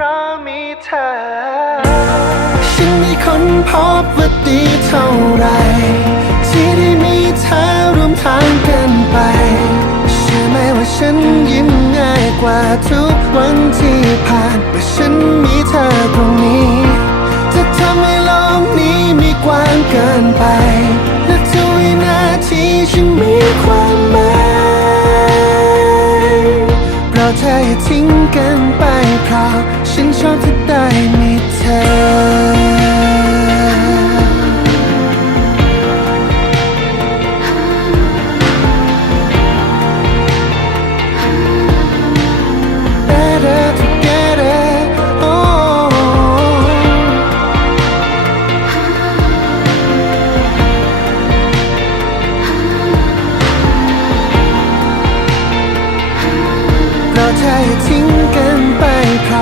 ราะมีเธอ ฉันไม่ค้นพบว่าดีเท่าไร ที่ได้มีเธอร่วมทางกันไป เชื่อไหมว่าฉันยิ้มง่ายกว่าทุกวันที่ผ่านเมื่อฉันมีเธอตรงนี้ จะทำให้โลกนี้มีกว้างเกินไป เธออย่าทิ้งกันไปเพราะฉันชอบที่ได้มีเธอ